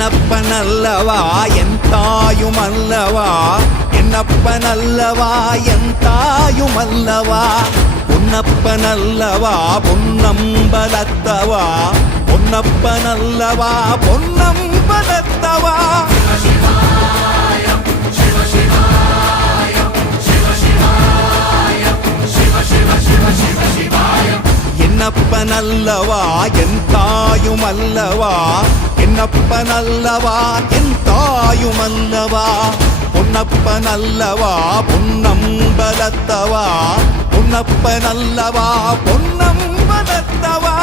என்னப்பனல்லவா என் தாயுமல்லவா என்னப்பனல்லவா என் தாயுமல்லவா பொன்னப்பனல்லவா பொன்னம்பலத்தவா பொன்னப்பனல்லவா பொன்னம்பலத்தவா என்னப்பனல்லவா என் தாயுமல்லவா என்னப்பனல்லவா என் தாயுமல்லவா பொன்னப்பனல்லவா பொன்னம்பலத்தவா பொன்னப்பனல்லவா பொன்னம்பலத்தவா